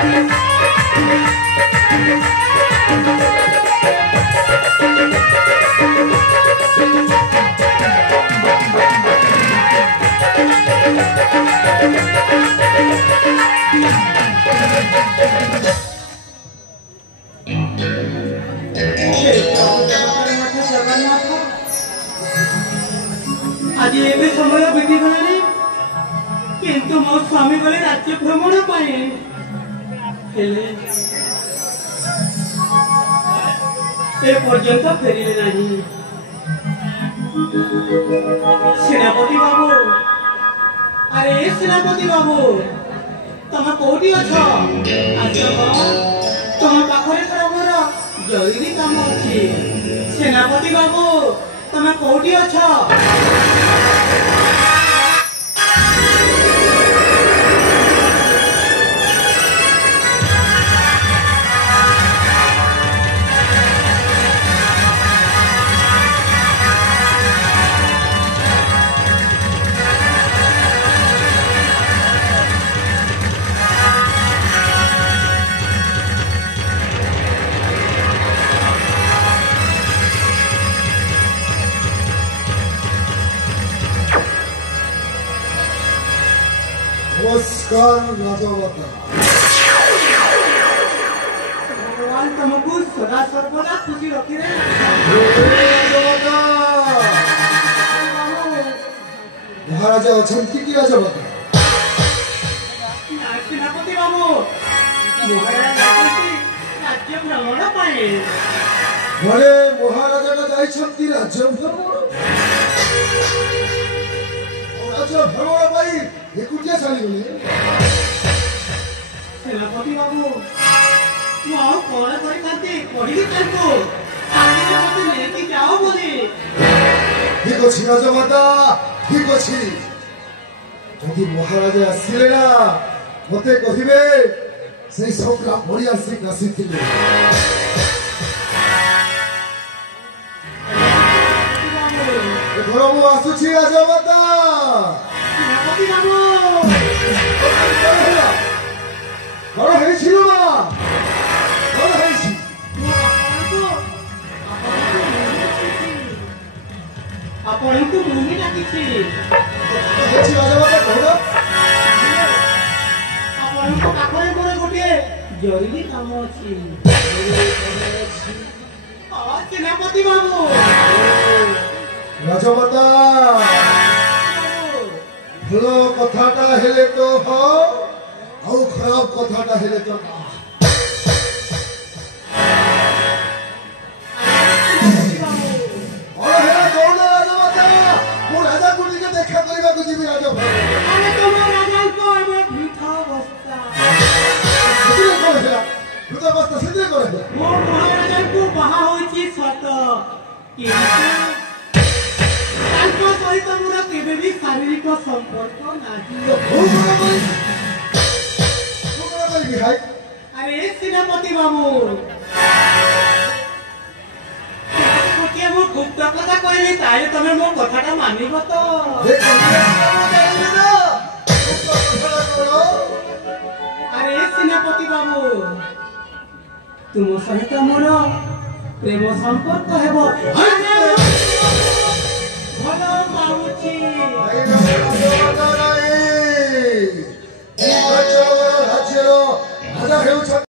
आज ये समय बीतीगलानी किंतु मो स्वामी गले राज्य भ्रमण पर्यंत फेरिले नहीं। सेनापति बाबू, अरे सेनापति बाबू तुम कौटी अछ? तुम पाखरे मोर जरूरी काम अच्छी। सेनापति बाबू तुम कौटी अछ? नमस्कार राजमाता। भगवान तुमको सदा सर्वदा खुशी रखी रे राजमाता। महाराजा अछंती की राजमाता? सेनापति बाबू महाराजा राज्य भ्रमण पाए घरे महाराजा का जाइछंती राज्य भ्रमण। राज्य भ्रमण पाई एकुटिया चली गले। सेनापति बाबू मु आउ कोन करि कांती पढी कांतो आगे मते लेके जाओ बोली। ठीक अछि राजमाता, ठीक अछि। जदि महाराजा आसिले ना मते कहिबे से सबका बढ़िया से कासिथिले। घर मु आसुछि राजमाता। सेनापति बाबू घर हेछि ना? घर हेछि। आपनको भूमि लागिछि। हेछि राजमाता घर। आपनको पाखरे मोर गोटे जरूरी काम अछि। सेनापति बाबू राजमाता भल कथाटा हेले तो हो आउ खराब कथाटा हेले तो ना। और हेला कौन राजमाता? मु राजा गुडी के देखा करबा को जीवी राजा। अरे तुम राजा को एबे मीठा बस्ता सेते कोन हेला? रुदा बस्ता सेते कोन हेला? मो महाराजा को बाहा होइछि सत किंतु तांको सहित मोर केबे भी शारीरिक संपर्क नाही। अरे सेनापति बाबू गोटे मो गुप्त कथा कहली ताले तमे मो कथाटा मानिब तो? अरे सेनापति बाबू तुम सहित मोर प्रेम संपर्क हेबो भल पाउछि।